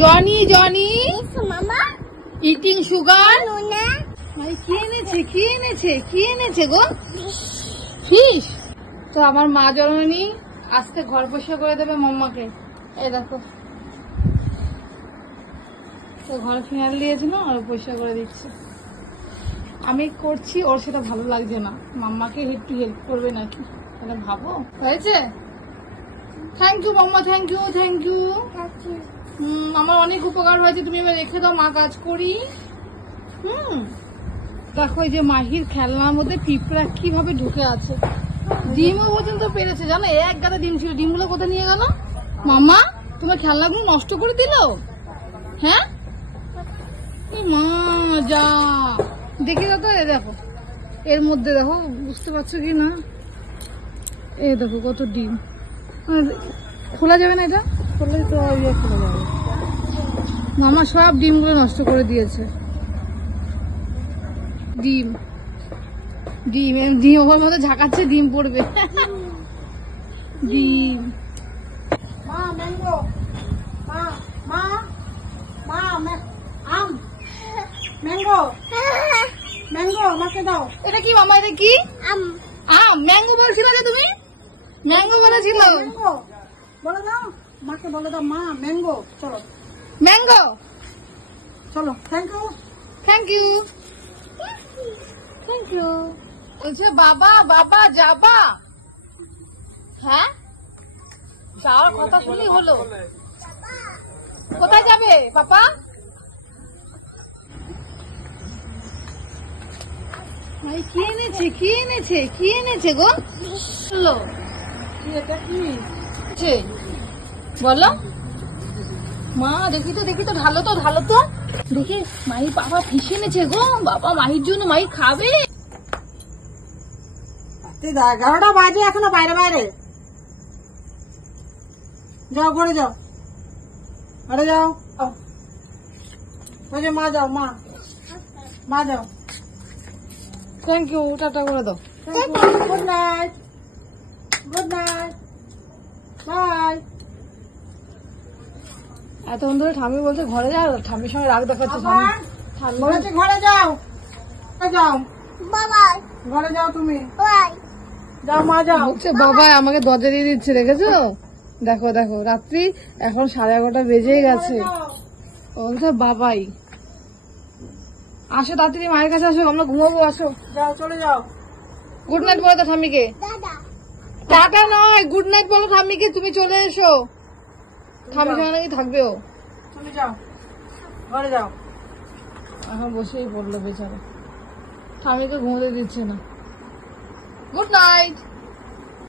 Johnny Johnny eating sugar. কি এনেছে কি এনেছে কি এনেছে গো? ফিশ। তো আমার মা জননী আজকে ঘর পরিষ্কার করে দেবে মাম্মাকে। এই দেখো, তো ঘরে ফিনাইল দিয়েছিল আর পরিষ্কার করে দিচ্ছে। আমি করছি, ওর সেটা ভালো লাগছে না। মাম্মাকে একটু হেল্প করবে নাকি, তাহলে ভাবো। হয়েছে? Thank you mama, thank you thank you. আমার অনেক উপকার হয়েছে, তুমি এবার রেখে দাও, মা কাজ করি। দেখো এই যে মাহির খেলনার মধ্যে পিঁপড়া কিভাবে ঢুকে আছে। ডিমও পর্যন্ত পেরেছে জানো, এক গাদা ডিম ছিল। ডিমগুলো কোথায় নিয়ে গেল? মাম্মা তোমার খেলনাগুলো নষ্ট করে দিল? হ্যাঁ মা, যা দেখে দাও তো। দেখো এর মধ্যে, দেখো বুঝতে পারছো কি না, এই দেখো কত ডিম। খোলা যাবে না, এটা খোলা তো খোলা যাবে। মামা সব ডিমগুলো নষ্ট করে দিয়েছে। ডিম ডিম ডিম ওর মধ্যে ঝাঁকাচ্ছে, ডিম পড়বে। ডিম। মা ম্যাঙ্গো, মা মা মা আম, ম্যাঙ্গো ম্যাঙ্গো আমাকে দাও। এটা কি মামা? এটা কি? আম। ম্যাঙ্গো বলছিল যে তুমি, ম্যাঙ্গো বলেছিল। ম্যাঙ্গো বলে দাও মাকে, বলে দাও মা ম্যাঙ্গো। চলো ম্যাঙ্গো, চলো। Thank you thank you thank you. বলছে বাবা বাবা যাবা? হ্যাঁ যাওয়ার কথা শুনলি হলো। কোথায় যাবে পাপা? কি এনেছে কি এনেছে কি এনেছে গো? বলো মা, দেখি তো দেখি তো, ঢালো তো ঢালো তো দেখি। মাহি বাবা ফিশ এনেছে গো, বাবা মাহির জন্য। মাহি খাবে। 11টা বাজে এখনো বাইরে বাইরে। যাও ঘরে যাও, ঘরে যাও। ওই যে মা যাও, মা মা যাও। থ্যাংক ইউ, টাটা করে দাও। Good night, good night, bye. এতক্ষণ ধরে ঠাম্মি বলছে ঘরে যাও, ঠাম্মির সঙ্গে রাগ দেখাচ্ছে। বলেছে ঘরে যাও, যাও ঘরে যাও, তুমি যাও, মা যাও। বলছে বাবা আমাকে দরজা দিয়ে দিচ্ছে, দেখেছো? দেখো দেখো, রাত্রি এখন 11:30 বেজে গেছে। বলছে বাবাই আসো, তাড়াতাড়ি মায়ের কাছে আসো, আমরা ঘুমাবো। আসো, যাও, চলে যাও। গুড নাইট বলো তো ঠাম্মিকে। টাটা নয়, গুড নাইট বলো ঠাম্মিকে। তুমি চলে এসো, ঠাম্মির সঙ্গে নাকি থাকবে ও। চলে যাও, ঘরে যাও। এখন বসেই পড়লো বেচারা, ঠাম্মিকে ঘুমোতে দিচ্ছে না। Good night.